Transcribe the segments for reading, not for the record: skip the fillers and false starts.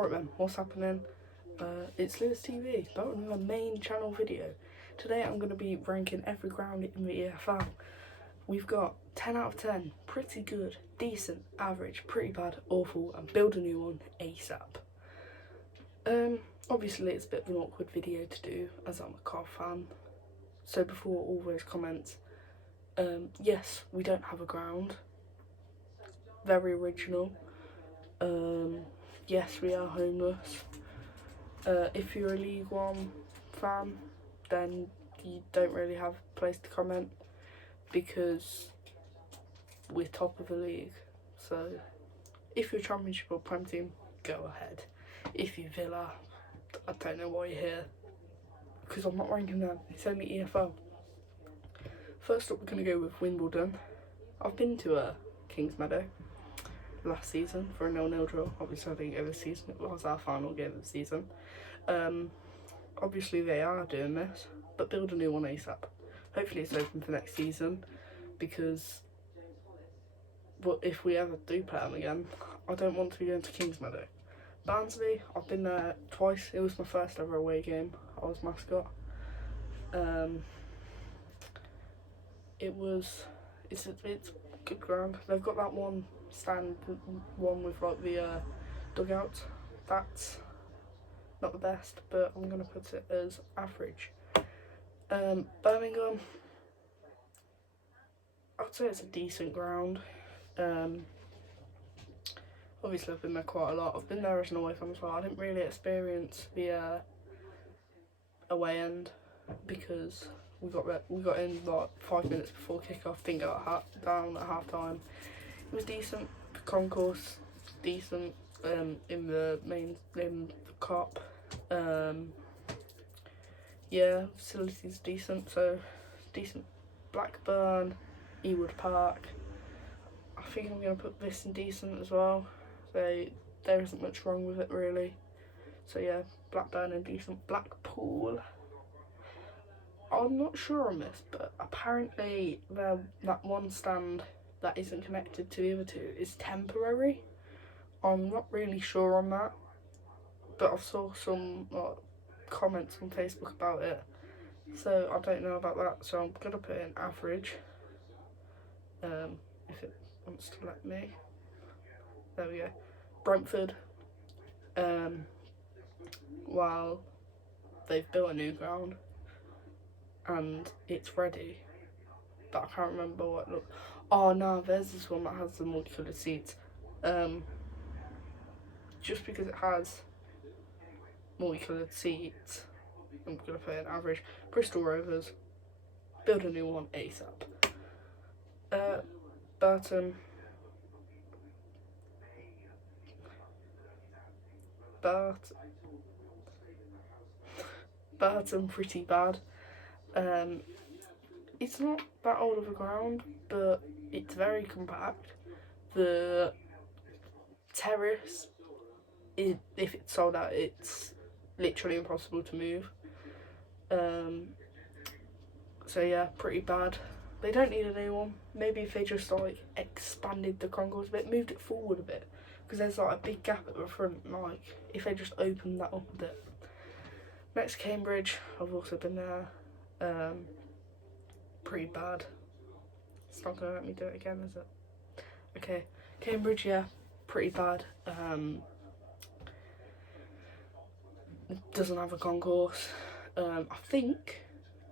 Right then, what's happening? It's LewisTV, back with my main channel video. Today I'm going to be ranking every ground in the EFL. We've got 10 out of 10, pretty good, decent, average, pretty bad, awful, and build a new one ASAP. Obviously it's a bit of an awkward video to do as I'm a car fan. So before all those comments, yes, we don't have a ground. Very original. Yes, we are homeless. If you're a League One fan, then you don't really have a place to comment because we're top of the league. So if you're a Championship or Prem team, go ahead. If you're Villa, I don't know why you're here because I'm not ranking them. It's only EFL. First up, we're going to go with Wimbledon. I've been to Kings Meadow last season for a 0-0 draw. Obviously I didn't go this season, it was our final game of the season. Obviously they are doing this, but build a new one ASAP. Hopefully it's open for next season, because if we ever do play them again, I don't want to be going to Kings Meadow. Barnsley, I've been there twice. It was my first ever away game. I was mascot. It's good ground. They've got that one with like the dugouts. That's not the best, but I'm gonna put it as average. Birmingham, I'd say it's a decent ground. Obviously I've been there quite a lot. I've been there as an away fan as well. I didn't really experience the away end because we got in like 5 minutes before kick-off. Didn't go down at half time. It was decent. The concourse decent. In the cop. Yeah, facilities decent. So decent. Blackburn, Ewood Park. I think I'm gonna put this in decent as well. So there isn't much wrong with it really. So yeah, Blackburn and decent. Blackpool, I'm not sure on this, but apparently that one stand that isn't connected to the other two is temporary. I'm not really sure on that, but I saw some comments on Facebook about it, so I don't know about that, so I'm gonna put in average, if it wants to let me. There we go. Brentford, while they've built a new ground and it's ready, but I can't remember what it looked. Oh no, there's this one that has the multicoloured seats. Just because it has multicoloured seats, I'm gonna put in average. Bristol Rovers, build a new one ASAP. Burton, pretty bad. It's not that old of a ground, but it's very compact. The terrace, if it's sold out, it's literally impossible to move. So yeah, pretty bad. They don't need a new one. Maybe if they just like expanded the concourse a bit, moved it forward a bit, because there's like a big gap at the front. Like if they just opened that up a bit. Next, Cambridge. I've also been there. Pretty bad. It's not gonna let me do it again, is it? Okay, Cambridge, yeah, pretty bad. Doesn't have a concourse. I think,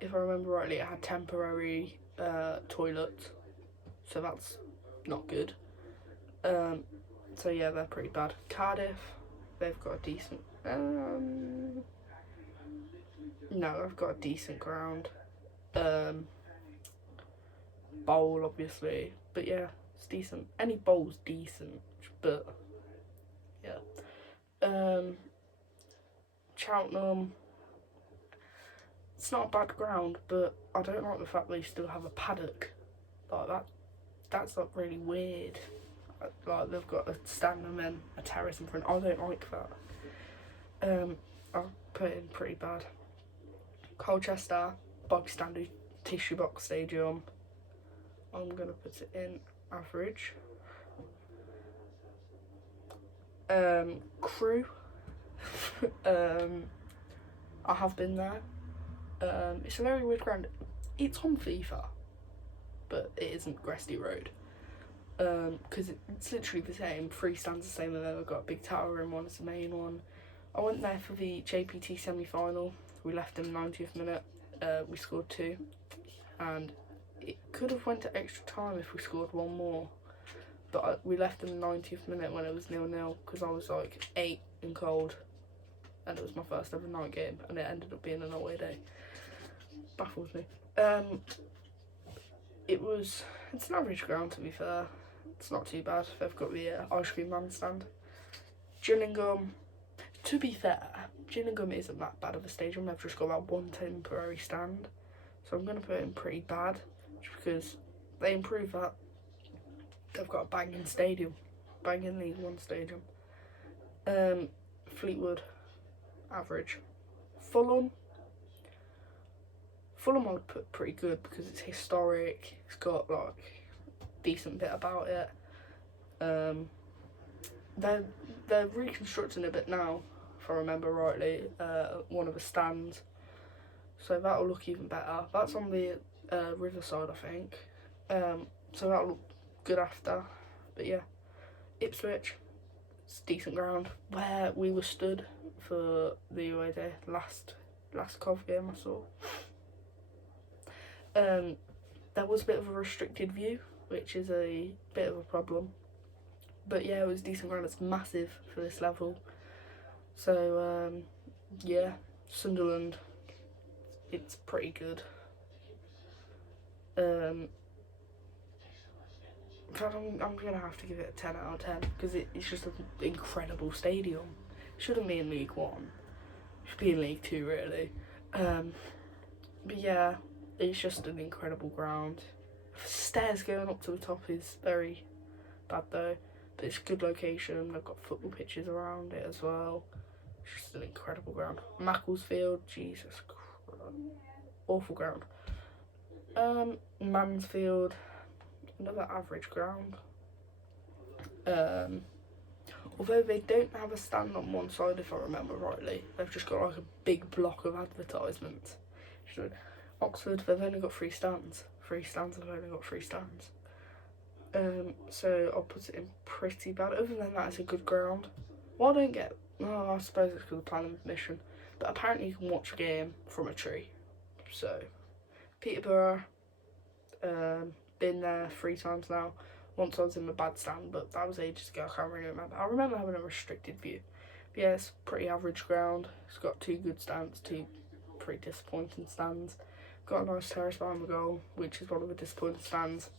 if I remember rightly, it had temporary toilets, so that's not good. So yeah, they're pretty bad. Cardiff, they've got a decent. No, I've got a decent ground. Bowl, obviously, but yeah, it's decent. Any bowl's decent, but yeah. Cheltenham, it's not a bad ground, but I don't like the fact they still have a paddock like that. That's like really weird. Like they've got a stand and then a terrace in front. I don't like that. I'll put it in pretty bad. Colchester, bog standard tissue box stadium. I'm gonna put it in average. Crew, I have been there. It's a very weird ground. It's on FIFA, but it isn't Gresty Road. Because it's literally the same. 3 stands the same, and then I've got a big tower in one as the main one. I went there for the JPT semi-final. We left in the 90th minute. We scored 2, and it could have went to extra time if we scored 1 more. But we left in the 90th minute when it was 0-0 because I was like 8 and cold, and it was my first ever night game, and it ended up being an away day. Baffles me. It's an average ground, to be fair. It's not too bad. They've got the ice cream man stand. Gillingham, to be fair, Gillingham isn't that bad of a stadium. They've just got that 1 temporary stand, so I'm going to put it in pretty bad, just because they improved that. They've got a banging stadium, banging League One stadium. Fleetwood, average. Fulham I would put pretty good because it's historic. It's got like decent bit about it. They're reconstructing a bit now, if I remember rightly. One of the stands, so that'll look even better. That's on the riverside, I think. So that'll look good after. But yeah, Ipswich, it's decent ground where we were stood for the away day last COV game I saw. There was a bit of a restricted view, which is a bit of a problem. But yeah, it was decent ground. It's massive for this level. So yeah, Sunderland, it's pretty good. I'm gonna have to give it a 10 out of 10 because it's just an incredible stadium. It shouldn't be in League One. It should be in League Two, really. But yeah, it's just an incredible ground. Stairs going up to the top is very bad though, but it's a good location. They've got football pitches around it as well. It's just an incredible ground. Macclesfield, Jesus Christ, awful ground. Mansfield, another average ground. Although they don't have a stand on one side, if I remember rightly, they've just got like a big block of advertisements. Oxford, they've only got 3 stands. I've only got 3 stands. So I'll put it in pretty bad. Other than that, it's a good ground. What I don't get, I suppose it's because of planning permission, but apparently you can watch a game from a tree. So, Peterborough, been there 3 times now. Once I was in the bad stand, but that was ages ago, I can't really remember. I remember having a restricted view. But yeah, it's a pretty average ground. It's got 2 good stands, 2 pretty disappointing stands. Got a nice terrace behind the goal, which is one of the disappointing stands.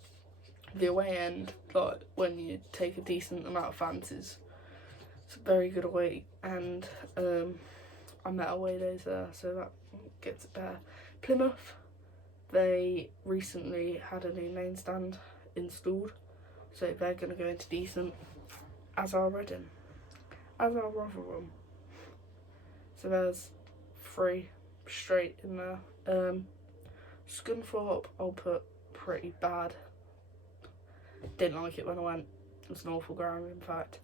The away end, like when you take a decent amount of fans, it's a very good away, and I met away days there, so that gets it better. Plymouth, they recently had a new main stand installed, so they're going to go into decent, as are Reading, as are Rotherham. So there's 3 straight in there. Scunthorpe, I'll put pretty bad. Didn't like it when I went. It was an awful ground, in fact.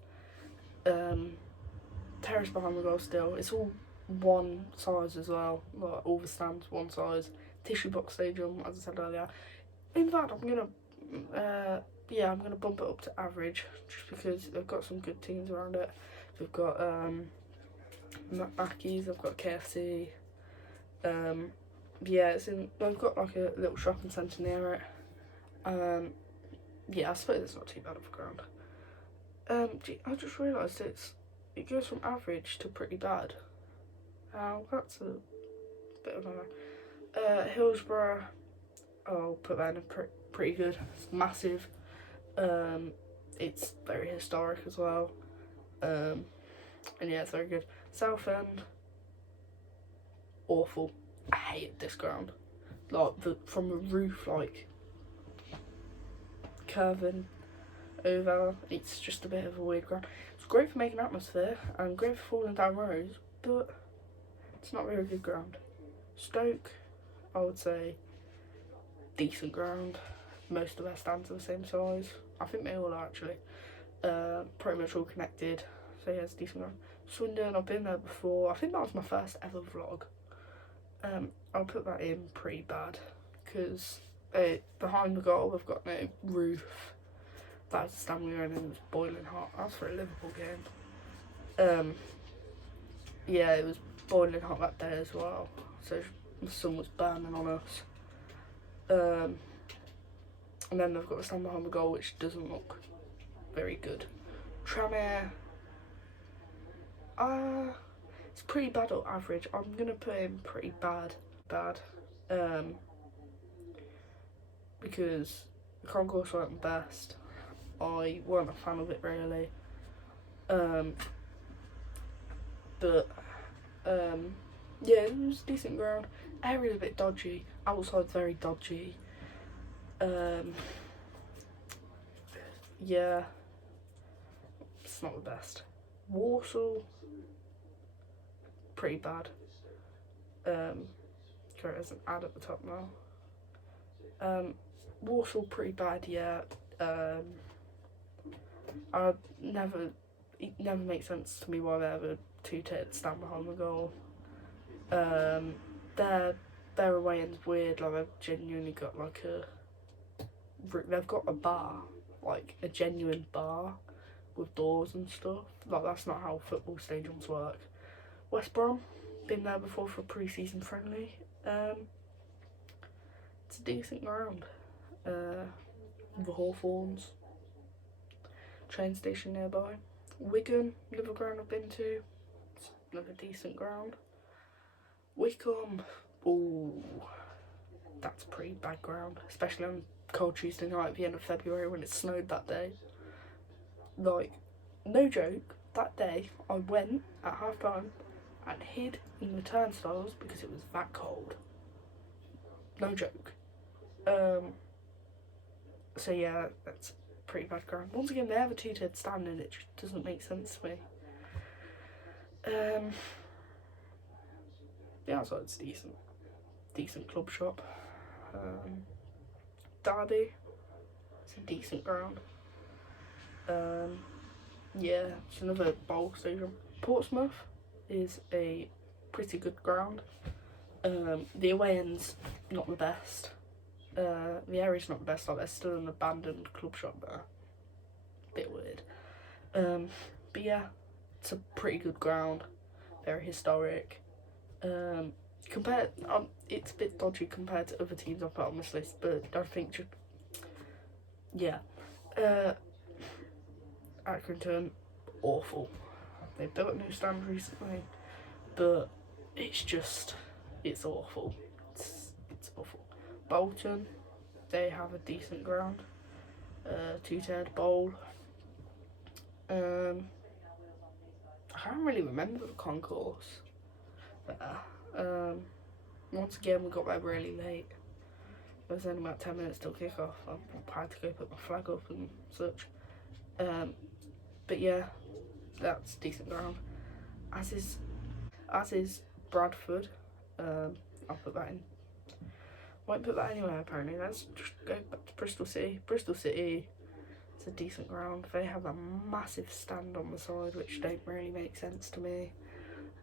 Terrace behind the goal still. It's all one size as well. Like all the stands, one size. Tissue box stadium, as I said earlier. In fact, I'm gonna bump it up to average, just because they've got some good teams around it. They've got Mackey's, they've got KFC. Yeah, they've got like a little shopping centre near it. Yeah, I suppose it's not too bad of a ground. I just realised it goes from average to pretty bad. That's a bit of a Hillsborough, I'll put that in pretty good. It's massive. It's very historic as well. And yeah, it's very good. Southend, awful. I hated this ground. Like from the roof, like curving over. It's just a bit of a weird ground. It's great for making atmosphere and great for falling down roads, but it's not really a good ground. Stoke, I would say decent ground. Most of their stands are the same size. I think they all are actually. Pretty much all connected. So yeah, it's decent ground. Swindon, I've been there before. I think that was my first ever vlog. I'll put that in pretty bad because behind the goal they've got no roof. That's the stand we were in and it was boiling hot. That's for a Liverpool game. Yeah, it was boiling hot that day as well. So the sun was burning on us. And then they've got the stand behind the goal which doesn't look very good. Tranmere, it's pretty bad or average. I'm gonna put in pretty bad. Because the concourse weren't the best. I weren't a fan of it really. Yeah, it was decent ground. Area's a bit dodgy. Outside's very dodgy. Yeah, it's not the best. Warsaw, pretty bad. There's an ad at the top now. Warsaw, pretty bad, yeah. It never makes sense to me why they have a two-tiered stand behind the goal. Their away end's weird, like they've genuinely got like they've got a bar, like a genuine bar with doors and stuff. Like that's not how football stadiums work. West Brom, been there before for a pre-season friendly. It's a decent ground. The Hawthorns, train station nearby. Wigan, another ground I've been to. It's another decent ground. Wycombe, ooh, that's a pretty bad ground, especially on cold Tuesday night at the end of February when it snowed that day. Like, no joke, that day I went at half time and hid in the turnstiles because it was that cold. No joke. So yeah, that's pretty bad ground. Once again, they have a two-tiered stand and it just doesn't make sense to me. The outside's decent club shop. Derby, it's a decent ground. Yeah, it's another bowl stadium. Portsmouth is a pretty good ground. The away end's not the best. The area's not the best, like there's still an abandoned club shop there. Bit weird. But yeah, it's a pretty good ground. Very historic. It's a bit dodgy compared to other teams I've put on this list, but I think yeah. Accrington, awful. They built a new stand recently, but it's awful. It's awful. Bolton, they have a decent ground. Two-tiered bowl. I can't really remember the concourse there. Once again, we got there really late. It was only about 10 minutes till kick-off. I had to go put my flag up and such. But yeah, that's decent ground. As is Bradford. I'll put that in. Won't put that anywhere apparently. Let's just go back to Bristol City. Bristol City, it's a decent ground. They have a massive stand on the side, which don't really make sense to me.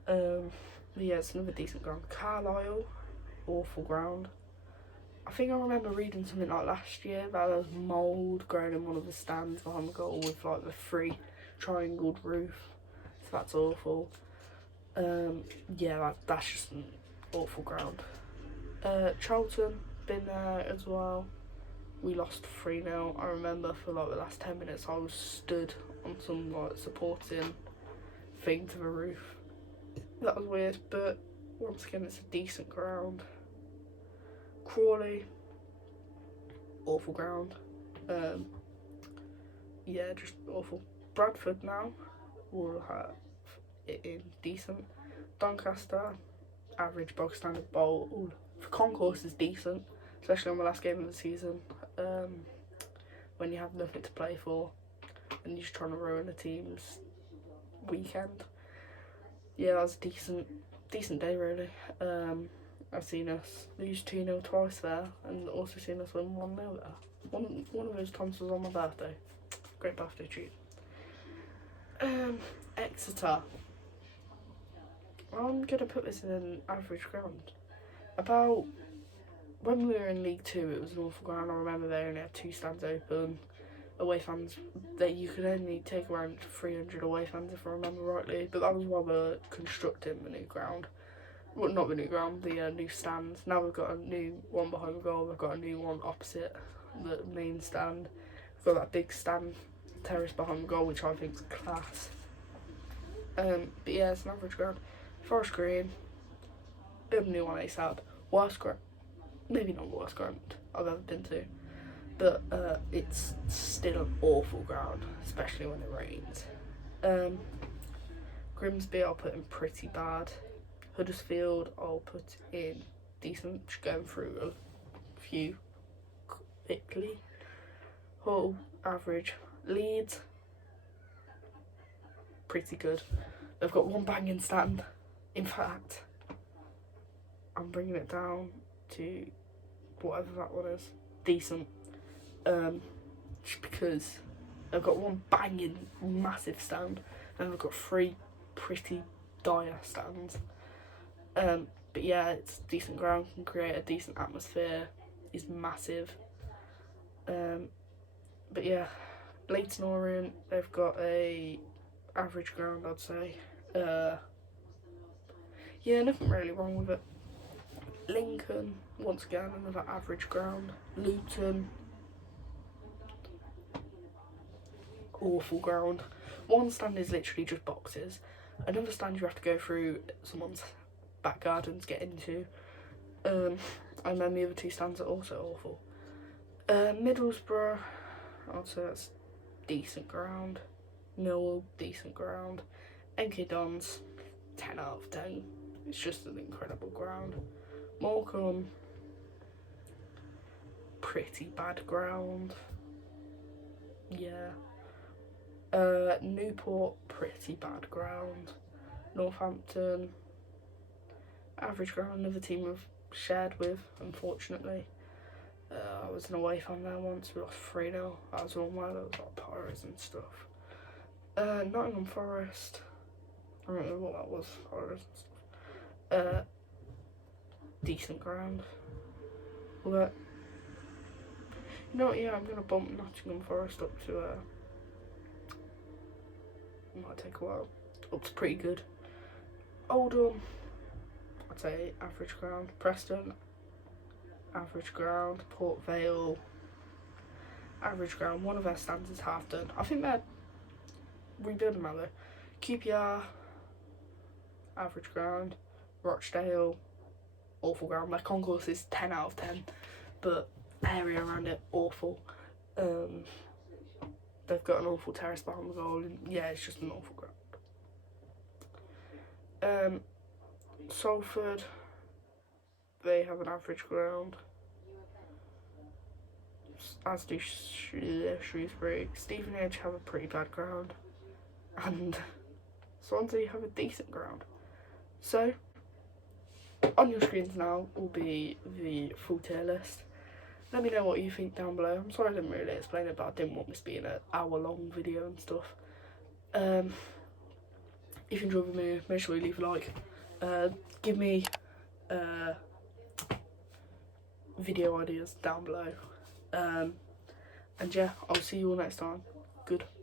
But yeah, it's another decent ground. Carlisle, awful ground. I think I remember reading something like last year that there was mould growing in one of the stands behind the goal with like the free triangled roof. So that's awful. Yeah, that's just an awful ground. Charlton, been there as well. We lost 3-0. I remember for like the last 10 minutes I was stood on some like supporting thing to the roof. That was weird, but once again it's a decent ground. Crawley, awful ground. Yeah, just awful. Bradford now will have it in decent. Doncaster, average bog standard bowl. Ooh, the concourse is decent, especially on the last game of the season. When you have nothing to play for and you're just trying to ruin a team's weekend. Yeah, that was a decent day really. I've seen us lose 2-0 twice there and also seen us win 1-0 there. One of those times was on my birthday. Great birthday treat. Exeter. I'm going to put this in an average ground. About when we were in League Two, it was an awful ground. I remember they only had 2 stands open. Away fans, that you could only take around 300 away fans if I remember rightly, but that was while they were constructing the new ground. Well, not the new ground, the new stands. Now we've got a new one behind the goal, we've got a new one opposite the main stand. We've got that big stand terrace behind the goal, which I think is class. But yeah, it's an average ground. Forest Green, bit of a new one ASAP. Worst ground, maybe not the worst ground I've ever been to, but it's still an awful ground, especially when it rains. Grimsby I'll put in pretty bad. Huddersfield I'll put in decent, just going through a few quickly. Hull, average. Leeds, pretty good. They've got one banging stand. In fact, I'm bringing it down to whatever that one is. Decent. Just because they've got one banging massive stand and they've got 3 pretty dire stands. But yeah, it's decent ground, can create a decent atmosphere, is massive. But yeah, Leighton Orient, they've got a average ground, I'd say. Yeah, nothing really wrong with it. Lincoln, once again, another average ground. Luton, awful ground. One stand is literally just boxes. Another stand you have to go through someone's back garden to get into. And then the other 2 stands are also awful. Middlesbrough, I'd say that's decent ground. Millwall, decent ground. MK Dons, 10 out of 10. It's just an incredible ground. Morecambe, pretty bad ground. Yeah. Newport, pretty bad ground. Northampton, average ground, another team I've shared with, unfortunately. I was an away fan there once, we lost 3-0. That was one where there was like pyros and stuff. Nottingham Forest, I don't know what that was, pyros and stuff. Decent ground. But, you know what, yeah, I'm going to bump Nottingham Forest up to, it might take a while, up to pretty good. Oldham, I'd say average ground. Preston, average ground. Port Vale, average ground. One of their stands is half done. I think they're rebuilding that though. QPR, average ground. Rochdale, awful ground. Their concourse is 10 out of 10, but area around it, awful. They've got an awful terrace behind the goal, and yeah, it's just an awful ground. Salford, they have an average ground, as do Shrewsbury. Stevenage have a pretty bad ground, and Swansea have a decent ground. So, on your screens now will be the full tier list. Let me know what you think down below. I'm sorry I didn't really explain it, but I didn't want this being an hour-long video and stuff. If you enjoyed the video, make sure you leave a like. Give me video ideas down below. And yeah, I'll see you all next time. Goodbye.